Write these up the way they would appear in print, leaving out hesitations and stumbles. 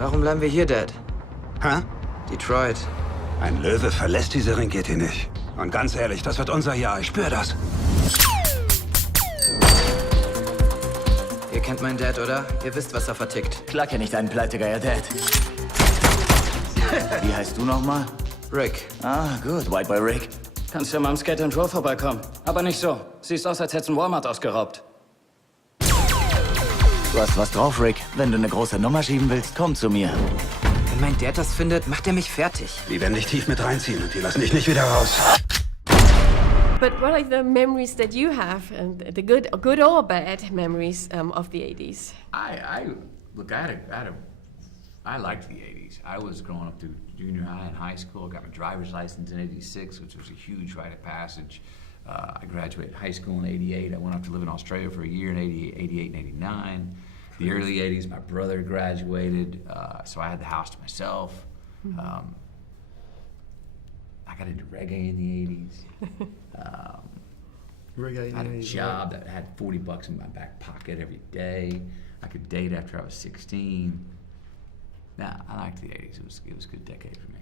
Warum bleiben wir hier, Dad? Hä? Detroit. Ein Löwe verlässt diese Ringitte nicht. Und ganz ehrlich, das wird unser Jahr. Ich spür das. Ihr kennt meinen Dad, oder? Ihr wisst, was er vertickt. Klar kenn ich deinen Pleitegeier, Dad. Wie heißt du nochmal? Rick. Ah, gut. White Boy Rick. Kannst ja mal am Skate and Roll vorbeikommen. Aber nicht so. Siehst aus, als hättest du einen Walmart ausgeraubt. Du hast was drauf, Rick. Wenn du eine große Nummer schieben willst, komm zu mir. Wenn mein Dad das findet, macht er mich fertig. Die werden dich tief mit reinziehen und die lassen dich nicht wieder raus. But what are the memories that you have, and the good or bad memories of the 80s? I liked the 80s. I was growing up through junior high and high school. I got my driver's license in '86, which was a huge rite of passage. I graduated high school in '88. I went off to live in Australia for a year in '88 and '89. The early '80s, my brother graduated, so I had the house to myself. I got into reggae in the '80s. Reggae. I had a job that had $40 in my back pocket every day. I could date after I was 16. Nah, I liked the 80s. It was a good decade for me.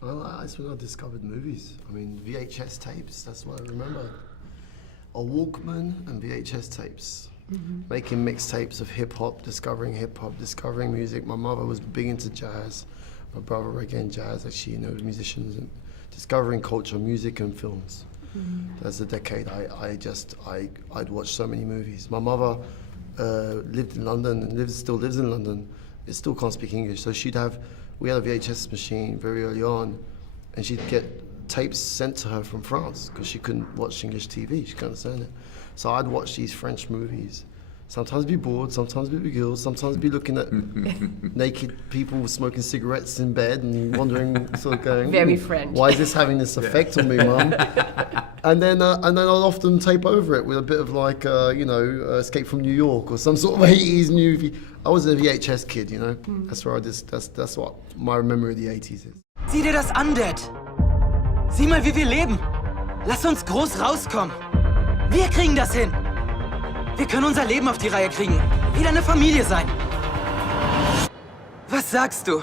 Well, that's when I discovered movies. I mean, VHS tapes, that's what I remember. A Walkman and VHS tapes. Making mixtapes of hip-hop, discovering music. My mother was big into jazz. My brother reggae and jazz, actually, musicians. And discovering culture, music and films. That's a decade I'd watched so many movies. My mother lived in London and still lives in London. It still can't speak English, so we had a VHS machine very early on, and she'd get tapes sent to her from France because she couldn't watch English TV, she couldn't understand it. So I'd watch these French movies, sometimes be bored, sometimes be beguiled, sometimes be looking at naked people smoking cigarettes in bed and wondering, sort of going, Very French. Why is this having this effect on me, Mum? And then I'd often tape over it with a bit of like, Escape from New York or some sort of 80s movie. I was a VHS kid, That's where that's what my memory of the 80s is. Sieh dir das an, Dad. Sieh mal, wie wir leben. Lass uns groß rauskommen. Wir kriegen das hin. Wir können unser Leben auf die Reihe kriegen. Wieder eine Familie sein. Was sagst du?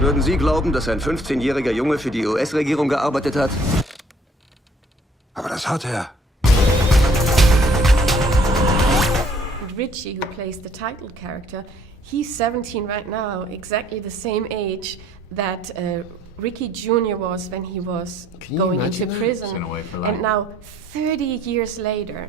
Würden Sie glauben, dass ein 15-jähriger Junge für die US-Regierung gearbeitet hat? Aber das hat er. Richie, who plays the title character, he's 17 right now, exactly the same age that Ricky Jr. was when he was going into prison. Sent away for life. And now, 30 years later,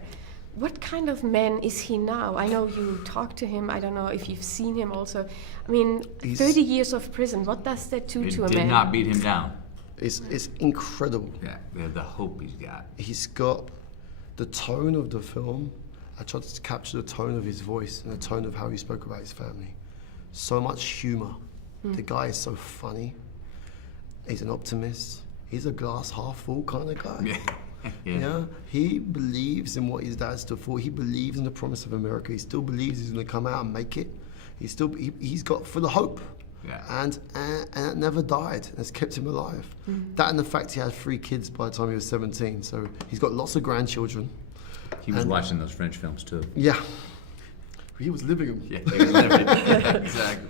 what kind of man is he now? I know you talked to him. I don't know if you've seen him also. I mean, 30 years of prison, what does that do to a man? It did not beat him down. It's incredible. Yeah, the hope he's got. He's got the tone of the film. I tried to capture the tone of his voice and the tone of how he spoke about his family. So much humor. The guy is so funny. He's an optimist. He's a glass half full kind of guy. Yeah. He believes in what his dad stood for. He believes in the promise of America. He still believes he's going to come out and make it. He's got full of hope. Yeah. And it never died. It's kept him alive. That and the fact he had 3 kids by the time he was 17. So he's got lots of grandchildren. He was watching those French films too. Yeah. He was living them. Yeah, he was living. Exactly.